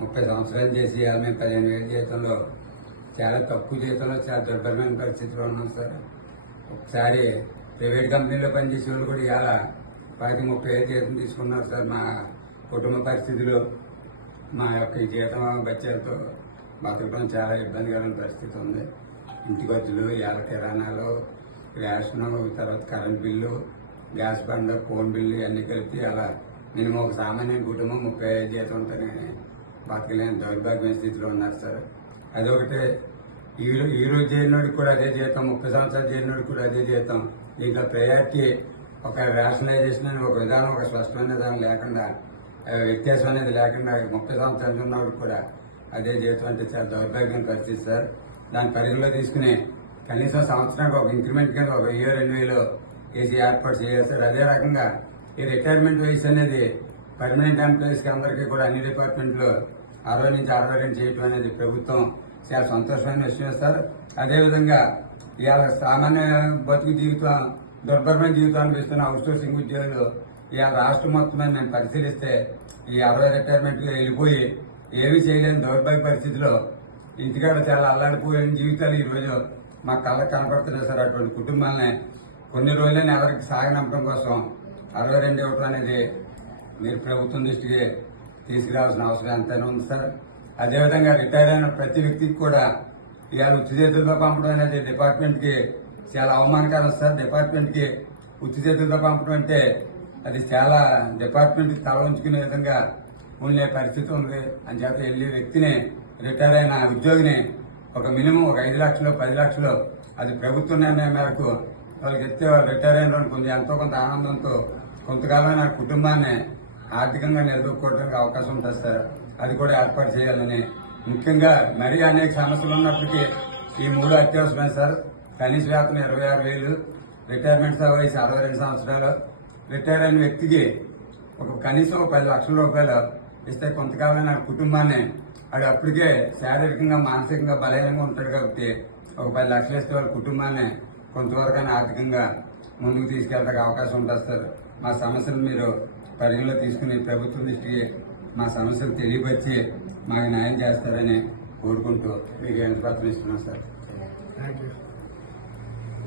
30 సంవత్సరాలు చేసి మేము 15,000 జీతంలో చాలా తక్కువ జీతంలో చాలా దుర్భరమైన పరిస్థితిలో ఉన్నాం సార్. ఒకసారి ప్రైవేట్ కంపెనీలో పనిచేసే వాళ్ళు కూడా ఇవాళ 30,000 జీతం తీసుకున్నారు సార్. మా కుటుంబ పరిస్థితులు మా యొక్క జీతం బడ్జెట్తో బతకడం చాలా ఇబ్బందికరమైన పరిస్థితి ఉంది. ఇంటి ఖర్చులు, కిరాణాలు, రేషన్, తర్వాత current bill, gas bund, phone bill అన్నీ కలిపి అలా మినిమం ఒక సామాన్య కుటుంబం 35,000 జీతం ఉంటేనే బతకలేని దౌర్భాగ్యమైన స్థితిలో ఉన్నారు సార్. అదొకటే ఈ రోజు చేరినోడికి కూడా అదే జీతం, 30 సంవత్సరాలు చేరినోడికి కూడా అదే జీతం. దీంట్లో ప్రయారిటీ ఒక రేషనలైజేషన్ అని ఒక విధానం, ఒక స్పష్టమైన విధానం లేకుండా, వ్యత్యాసం అనేది లేకుండా 30 సంవత్సరాలు ఉన్నవాడికి కూడా అదే జీతం అంటే చాలా దౌర్భాగ్యం పరిస్థితి సార్. దాని పరిధిలో తీసుకుని కనీసం సంవత్సరానికి ఒక ఇంక్రిమెంట్ కింద 1,000-2,000 వేసి ఏర్పాటు చేయాలి సార్. అదే రకంగా ఈ రిటైర్మెంట్ వయసు అనేది పర్మనెంట్ ఎంప్లాయీస్ కి అందరికీ కూడా అన్ని డిపార్ట్మెంట్లు 60 నుంచి 62 చేయటం అనేది ప్రభుత్వం చాలా సంతోషమైన విషయం సార్. అదేవిధంగా ఇవాళ సామాన్య బతుకు జీవితం, దుర్భరమైన జీవితాన్ని ఇస్తున్న అవుట్ సోర్సింగ్ ఉద్యోగులు ఇవాళ రాష్ట్రం మొత్తం నేను పరిశీలిస్తే ఈ 60 రిటైర్మెంట్ వెళ్ళిపోయి ఏమీ చేయలేని దౌర్భాగ్య పరిస్థితిలో ఇంటికాడ చాలా అల్లాడిపోయిన జీవితాలు ఈ రోజు మా కళ్ళకు కనపడుతున్నాయి సార్. అటువంటి కుటుంబాలని కొన్ని రోజులైనా ఎవరికి సాగనంపడం కోసం 62 ఇవ్వటం అనేది మీరు ప్రభుత్వం దృష్టికి తీసుకురావాల్సిన అవసరం ఎంతైనా ఉంది సార్. అదేవిధంగా రిటైర్ అయిన ప్రతి వ్యక్తికి కూడా ఇవాళ ఉచిత చేతులతో పంపడం అనేది డిపార్ట్మెంట్ కి చాలా అవమానకరం సార్. డిపార్ట్మెంట్ కి ఉచిత చేతులతో పంపడం అంటే అది చాలా డిపార్ట్మెంట్ కి తల ఉంచుకునే విధంగా ఉండే పరిస్థితి ఉంది. అని చేత వెళ్లే వ్యక్తిని, రిటైర్ అయిన ఉద్యోగిని ఒక మినిమం ఒక 5 లక్షలు 10 లక్షలు అది ప్రభుత్వ నిర్ణయం మేరకు వాళ్ళకి ఎత్తే వాళ్ళు రిటైర్ అయిన కొంచెం ఎంతో కొంత ఆనందంతో కొంతకాలమైన కుటుంబాన్ని ఆర్థికంగా నిలదొక్కోవడానికి అవకాశం ఉంటుంది సార్. అది కూడా ఏర్పాటు చేయాలని, ముఖ్యంగా మరీ అనేక సమస్యలు ఉన్నప్పటికీ ఈ 3 అత్యవసరమైన సార్. కనీస వేతనం 26,000, రిటైర్మెంట్ వయసు 62 సంవత్సరాలు, రిటైర్ అయిన వ్యక్తికి కనీసం 10 లక్షల రూపాయలు ఇస్తే కొంతకాలమైన కుటుంబాన్ని అది అప్పటికే శారీరకంగా మానసికంగా బలహీనంగా ఉంటాడు కాబట్టి ఒక 10 లక్షలు ఇస్తే వాళ్ళ కుటుంబాన్ని కొంతవరకైనా ఆర్థికంగా ముందుకు తీసుకెళ్ళడానికి అవకాశం ఉంటుంది సార్. మా సమస్యలు మీరు పరిగణలో తీసుకుని ప్రభుత్వం దృష్టికి మా సమస్యలు తెలియపరిచి మాకు న్యాయం చేస్తారని కోరుకుంటూ మీకు ఎంత పత్రం ఇస్తున్నాం సార్. Thank you.